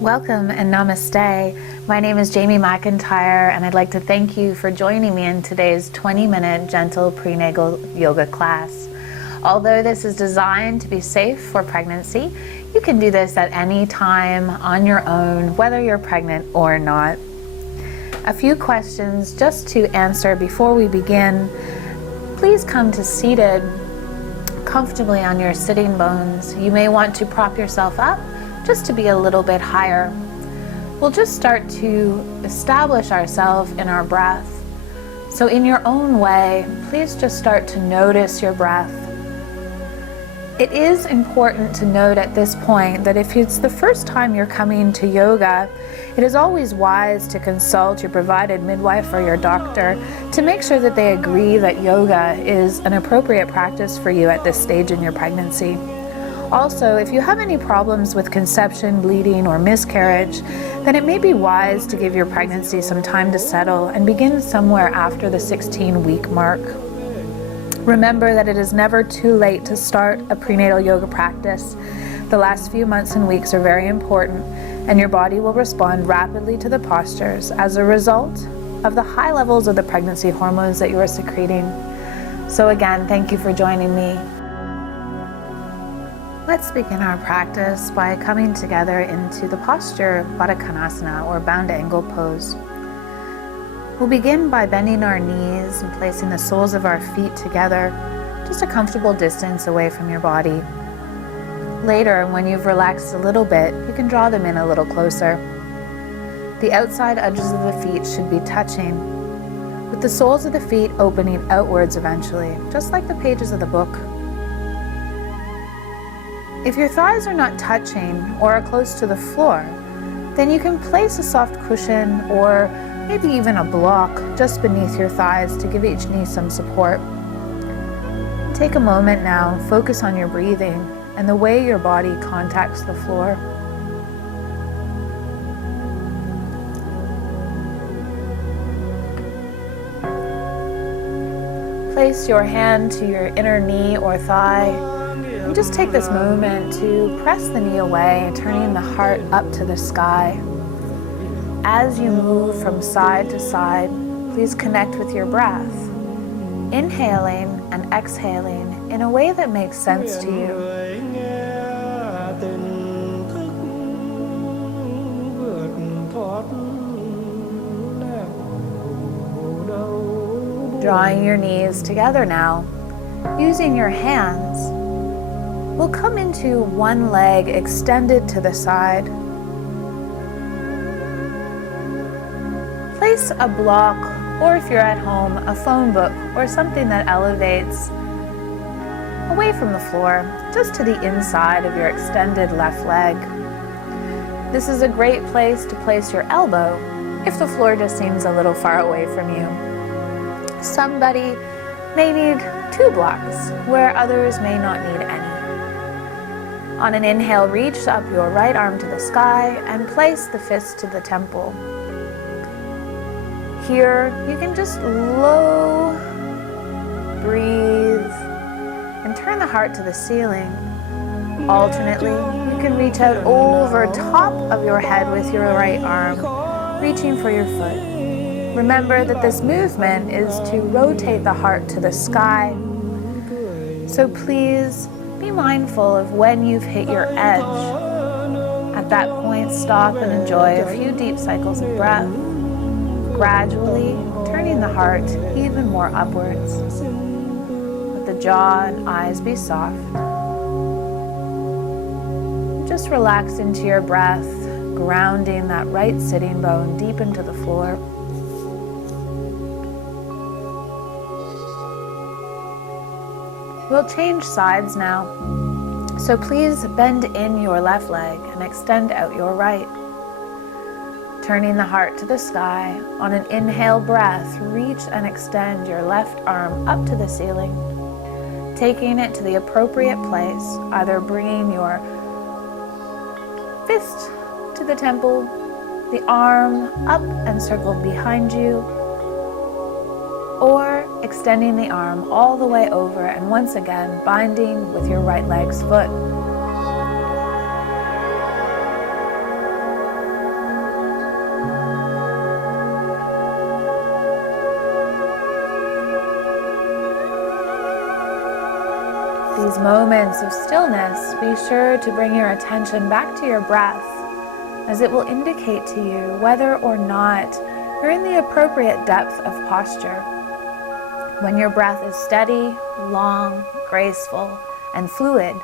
Welcome and namaste. My name is Jaime McIntyre, and I'd like to thank you for joining me in today's 20-minute gentle prenatal yoga class. Although this is designed to be safe for pregnancy, you can do this at any time on your own, whether you're pregnant or not. A few questions just to answer before we begin. Please come to seated comfortably on your sitting bones. You may want to prop yourself up just to be a little bit higher. We'll just start to establish ourselves in our breath. So in your own way, please just start to notice your breath. It is important to note at this point that if it's the first time you're coming to yoga, it is always wise to consult your provided midwife or your doctor to make sure that they agree that yoga is an appropriate practice for you at this stage in your pregnancy. Also, if you have any problems with conception, bleeding, or miscarriage, then it may be wise to give your pregnancy some time to settle and begin somewhere after the 16-week mark. Remember that it is never too late to start a prenatal yoga practice. The last few months and weeks are very important, and your body will respond rapidly to the postures as a result of the high levels of the pregnancy hormones that you are secreting. So again, thank you for joining me. Let's begin our practice by coming together into the posture Baddha Konasana, or bound angle pose. We'll begin by bending our knees and placing the soles of our feet together, just a comfortable distance away from your body. Later, when you've relaxed a little bit, you can draw them in a little closer. The outside edges of the feet should be touching, with the soles of the feet opening outwards eventually, just like the pages of the book. If your thighs are not touching or are close to the floor, then you can place a soft cushion or maybe even a block just beneath your thighs to give each knee some support. Take a moment now, focus on your breathing and the way your body contacts the floor. Place your hand to your inner knee or thigh. And just take this moment to press the knee away, turning the heart up to the sky. As you move from side to side, please connect with your breath, inhaling and exhaling in a way that makes sense to you. Drawing your knees together now, using your hands, we'll come into one leg extended to the side. Place a block, or if you're at home, a phone book or something that elevates away from the floor, just to the inside of your extended left leg. This is a great place to place your elbow if the floor just seems a little far away from you. Somebody may need 2 blocks, where others may not need any. On an inhale, reach up your right arm to the sky and place the fist to the temple. Here, you can just low breathe and turn the heart to the ceiling. Alternately, you can reach out over top of your head with your right arm, reaching for your foot. Remember that this movement is to rotate the heart to the sky. So please be mindful of when you've hit your edge. At that point, stop and enjoy a few deep cycles of breath, gradually turning the heart even more upwards. Let the jaw and eyes be soft. Just relax into your breath, grounding that right sitting bone deep into the floor. We'll change sides now, so please bend in your left leg and extend out your right. Turning the heart to the sky, on an inhale breath, reach and extend your left arm up to the ceiling, taking it to the appropriate place, either bringing your fist to the temple, the arm up and circled behind you, or extending the arm all the way over and once again binding with your right leg's foot. these moments of stillness, be sure to bring your attention back to your breath, as it will indicate to you whether or not you're in the appropriate depth of posture. When your breath is steady, long, graceful, and fluid,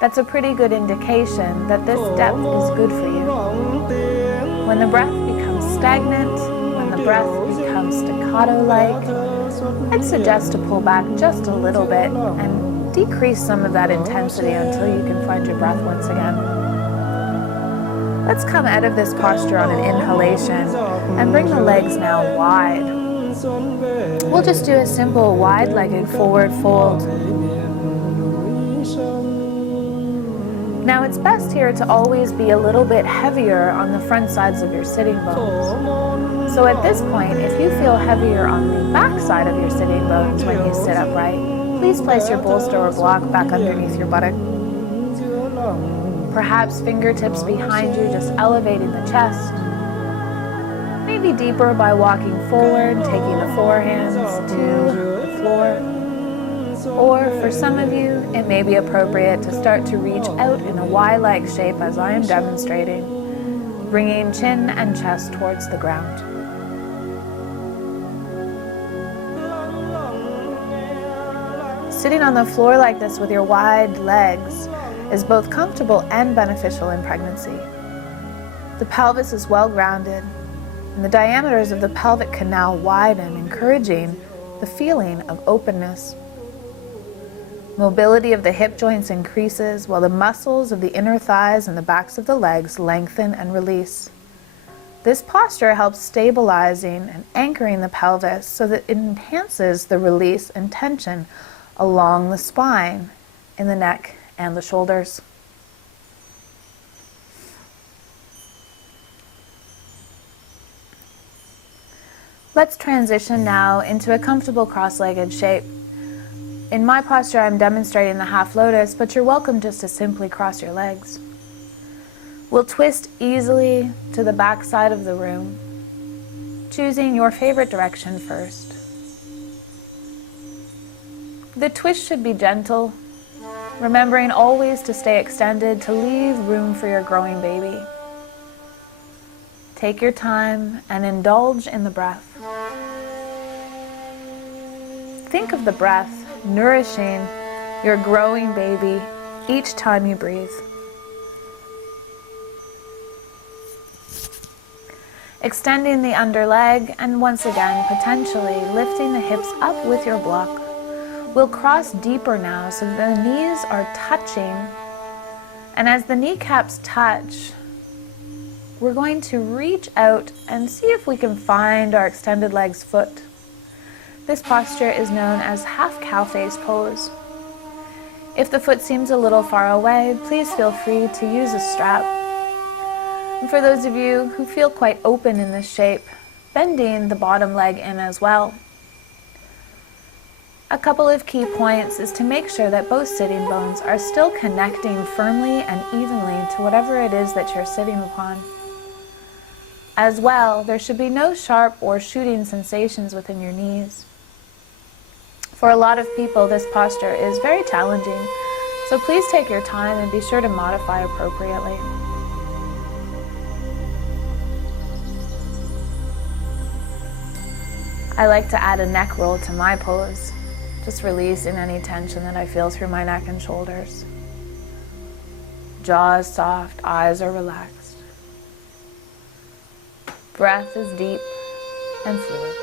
that's a pretty good indication that this depth is good for you. When the breath becomes stagnant, when the breath becomes staccato-like, I'd suggest to pull back just a little bit and decrease some of that intensity until you can find your breath once again. Let's come out of this posture on an inhalation and bring the legs now wide. We'll just do a simple wide-legged forward fold. Now it's best here to always be a little bit heavier on the front sides of your sitting bones. So at this point, if you feel heavier on the back side of your sitting bones when you sit upright, please place your bolster or block back underneath your buttock. Perhaps fingertips behind you, just elevating the chest. Maybe deeper by walking forward, taking the forehands to the floor. Or for some of you, it may be appropriate to start to reach out in a Y-like shape as I am demonstrating, bringing chin and chest towards the ground. Sitting on the floor like this with your wide legs is both comfortable and beneficial in pregnancy. The pelvis is well grounded, and the diameters of the pelvic canal widen, encouraging the feeling of openness. Mobility of the hip joints increases while the muscles of the inner thighs and the backs of the legs lengthen and release. This posture helps stabilizing and anchoring the pelvis so that it enhances the release and tension along the spine, in the neck, and the shoulders. Let's transition now into a comfortable cross-legged shape. In my posture, I'm demonstrating the half lotus, but you're welcome just to simply cross your legs. We'll twist easily to the back side of the room, choosing your favorite direction first. The twist should be gentle, remembering always to stay extended to leave room for your growing baby. Take your time and indulge in the breath. Think of the breath nourishing your growing baby each time you breathe. Extending the under leg and once again potentially lifting the hips up with your block. We'll cross deeper now so the knees are touching, and as the kneecaps touch, we're going to reach out and see if we can find our extended leg's foot. This posture is known as half cow face pose. If the foot seems a little far away, please feel free to use a strap. And for those of you who feel quite open in this shape, bending the bottom leg in as well. A couple of key points is to make sure that both sitting bones are still connecting firmly and evenly to whatever it is that you're sitting upon. As well, there should be no sharp or shooting sensations within your knees. For a lot of people, this posture is very challenging, so please take your time and be sure to modify appropriately. I like to add a neck roll to my pose, just releasing any tension that I feel through my neck and shoulders. Jaw is soft, eyes are relaxed. Breath is deep and fluid.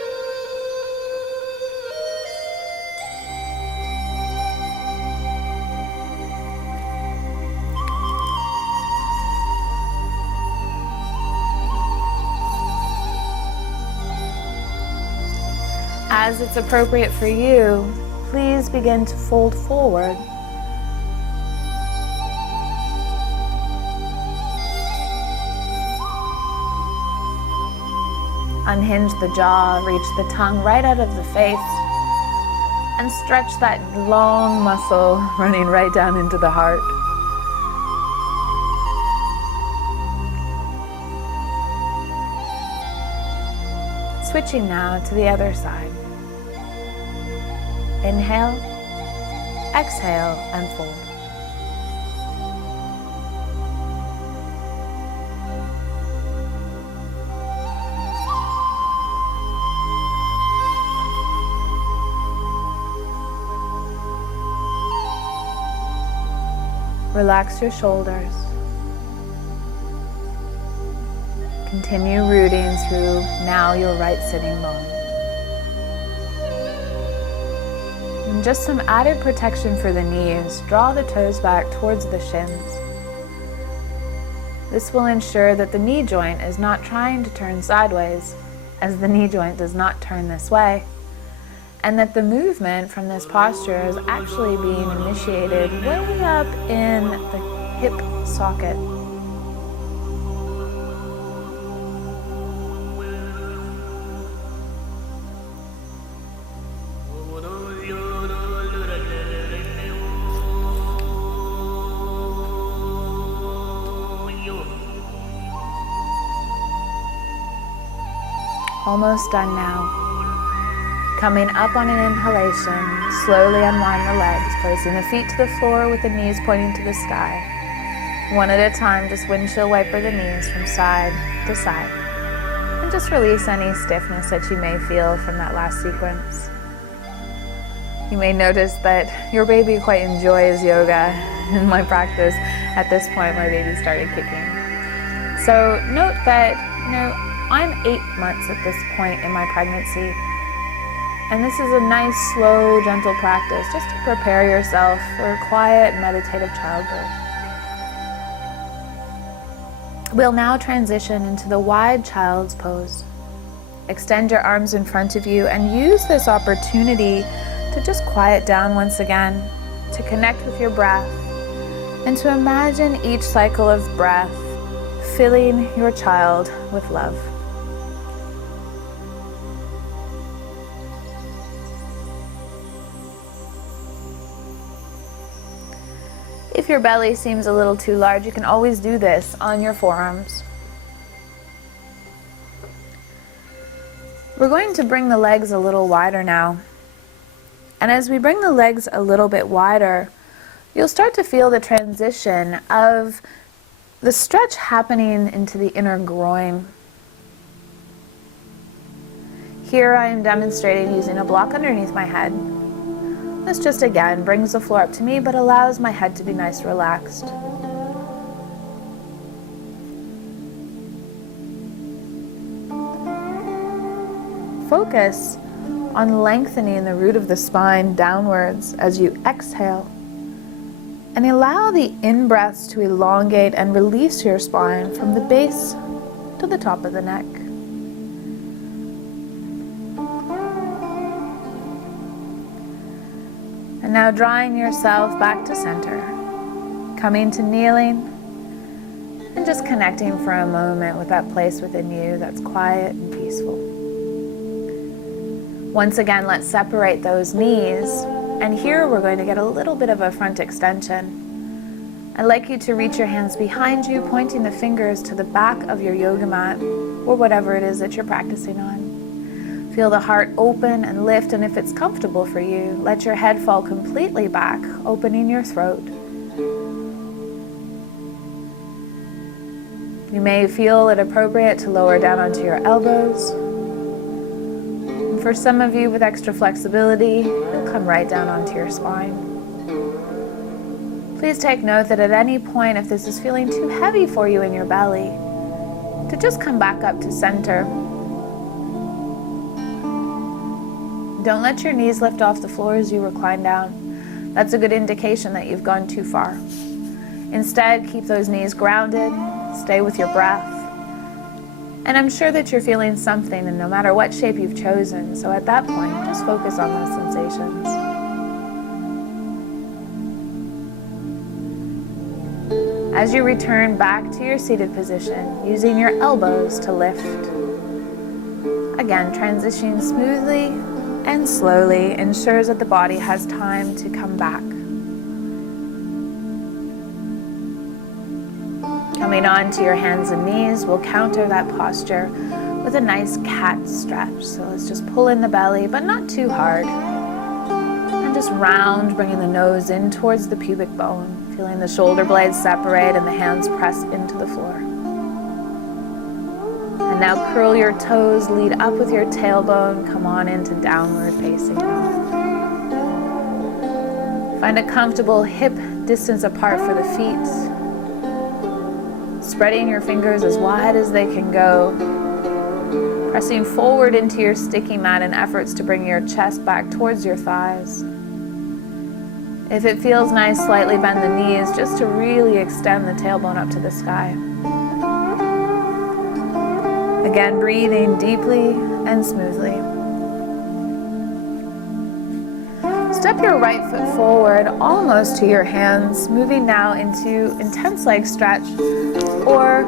As it's appropriate for you, please begin to fold forward. Unhinge the jaw, reach the tongue right out of the face, and stretch that long muscle running right down into the heart. Switching now to the other side. Inhale, exhale and fold. Relax your shoulders. Continue rooting through now your right sitting bone. And just some added protection for the knees. Draw the toes back towards the shins. This will ensure that the knee joint is not trying to turn sideways, as the knee joint does not turn this way, and that the movement from this posture is actually being initiated way up in the hip socket. Almost done now. Coming up on an inhalation, slowly unwind the legs, placing the feet to the floor with the knees pointing to the sky. One at a time, just windshield wiper the knees from side to side. And just release any stiffness that you may feel from that last sequence. You may notice that your baby quite enjoys yoga. In my practice, at this point, my baby started kicking. So note that, I'm 8 months at this point in my pregnancy. And this is a nice, slow, gentle practice just to prepare yourself for a quiet, meditative childbirth. We'll now transition into the wide child's pose. Extend your arms in front of you and use this opportunity to just quiet down once again, to connect with your breath, and to imagine each cycle of breath filling your child with love. If your belly seems a little too large, you can always do this on your forearms. We're going to bring the legs a little wider now. And as we bring the legs a little bit wider, you'll start to feel the transition of the stretch happening into the inner groin. Here I am demonstrating using a block underneath my head. This just again brings the floor up to me, but allows my head to be nice and relaxed. Focus on lengthening the root of the spine downwards as you exhale. And allow the in-breaths to elongate and release your spine from the base to the top of the neck. And now drawing yourself back to center, coming to kneeling, and just connecting for a moment with that place within you that's quiet and peaceful. Once again, let's separate those knees, and here we're going to get a little bit of a front extension. I'd like you to reach your hands behind you, pointing the fingers to the back of your yoga mat, or whatever it is that you're practicing on. Feel the heart open and lift, and if it's comfortable for you, let your head fall completely back, opening your throat. You may feel it appropriate to lower down onto your elbows. And for some of you with extra flexibility, you'll come right down onto your spine. Please take note that at any point, if this is feeling too heavy for you in your belly, to just come back up to center. Don't let your knees lift off the floor as you recline down. That's a good indication that you've gone too far. Instead, keep those knees grounded, stay with your breath. And I'm sure that you're feeling something, and no matter what shape you've chosen, so at that point, just focus on those sensations. As you return back to your seated position, using your elbows to lift. Again, transitioning smoothly and slowly ensures that the body has time to come back. Coming on to your hands and knees, we'll counter that posture with a nice cat stretch. So let's just pull in the belly, but not too hard. And just round, bringing the nose in towards the pubic bone, feeling the shoulder blades separate and the hands press into the floor. And now curl your toes, lead up with your tailbone, come on into downward facing dog. Find a comfortable hip distance apart for the feet, spreading your fingers as wide as they can go, pressing forward into your sticky mat in efforts to bring your chest back towards your thighs. If it feels nice, slightly bend the knees just to really extend the tailbone up to the sky. Again, breathing deeply and smoothly. Step your right foot forward almost to your hands, moving now into intense leg stretch, or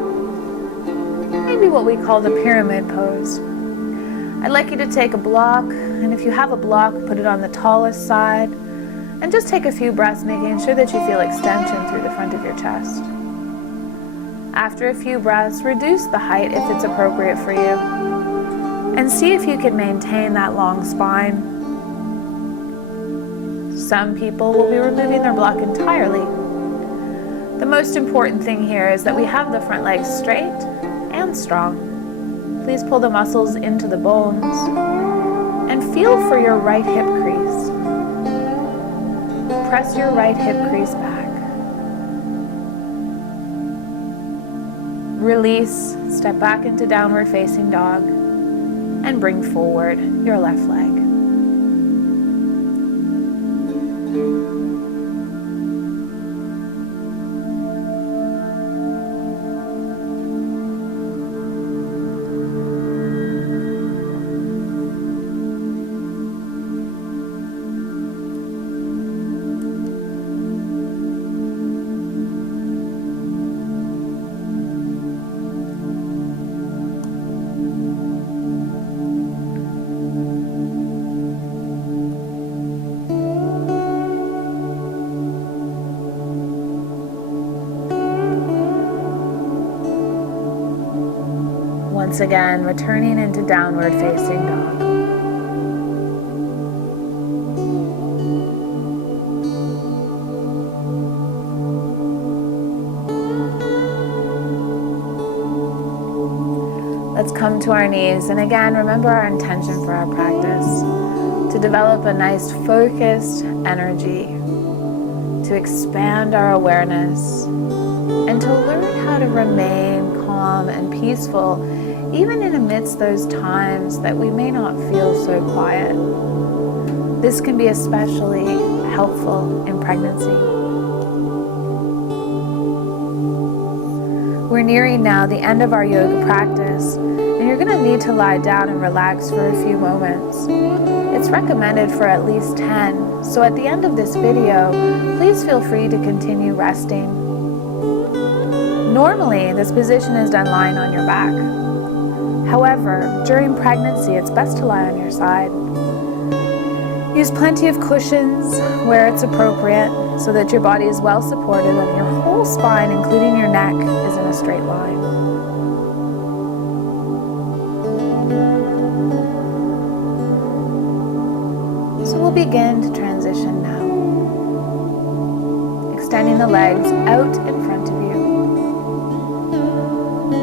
maybe what we call the pyramid pose. I'd like you to take a block, and if you have a block, put it on the tallest side, and just take a few breaths, making sure that you feel extension through the front of your chest. After a few breaths, reduce the height if it's appropriate for you, and see if you can maintain that long spine. Some people will be removing their block entirely. The most important thing here is that we have the front legs straight and strong. Please pull the muscles into the bones and feel for your right hip crease. Press your right hip crease back. Release, step back into downward facing dog, and bring forward your left leg. Once again, returning into downward facing dog. Let's come to our knees, and again, remember our intention for our practice: to develop a nice focused energy, to expand our awareness, and to learn how to remain calm and peaceful even in amidst those times that we may not feel so quiet. This can be especially helpful in pregnancy. We're nearing now the end of our yoga practice, and you're going to need to lie down and relax for a few moments. It's recommended for at least 10, so at the end of this video, please feel free to continue resting. Normally, this position is done lying on your back. However, during pregnancy, it's best to lie on your side. Use plenty of cushions where it's appropriate so that your body is well supported and your whole spine, including your neck, is in a straight line. So we'll begin to transition now. Extending the legs out in front of you.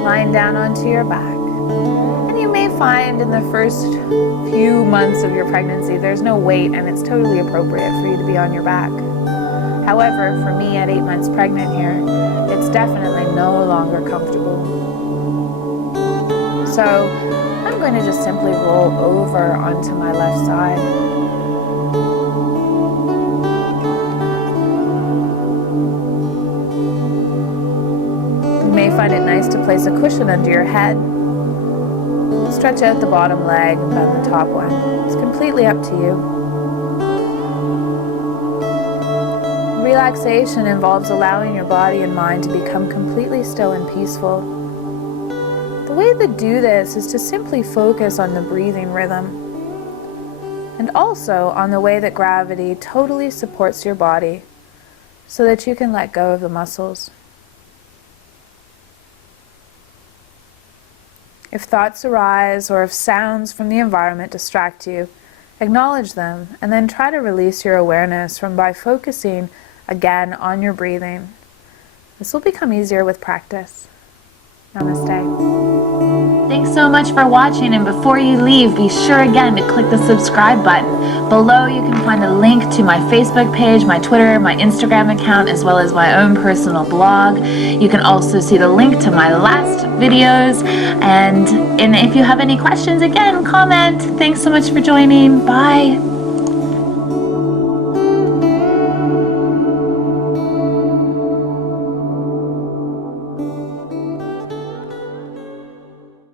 Lying down onto your back. And you may find in the first few months of your pregnancy there's no weight, and it's totally appropriate for you to be on your back. However, for me at 8 months pregnant here, it's definitely no longer comfortable. So I'm going to just simply roll over onto my left side. You may find it nice to place a cushion under your head. Stretch out the bottom leg and bend the top one. It's completely up to you. Relaxation involves allowing your body and mind to become completely still and peaceful. The way to do this is to simply focus on the breathing rhythm, and also on the way that gravity totally supports your body so that you can let go of the muscles. If thoughts arise or if sounds from the environment distract you, Acknowledge them, and then try to release your awareness by focusing again on your breathing. This will become easier with practice. Namaste. Thanks so much for watching, and before you leave, be sure again to click the subscribe button. Below you can find a link to my Facebook page, my Twitter, my Instagram account, as well as my own personal blog. You can also see the link to my last videos, and if you have any questions, again, comment. Thanks so much for joining. Bye.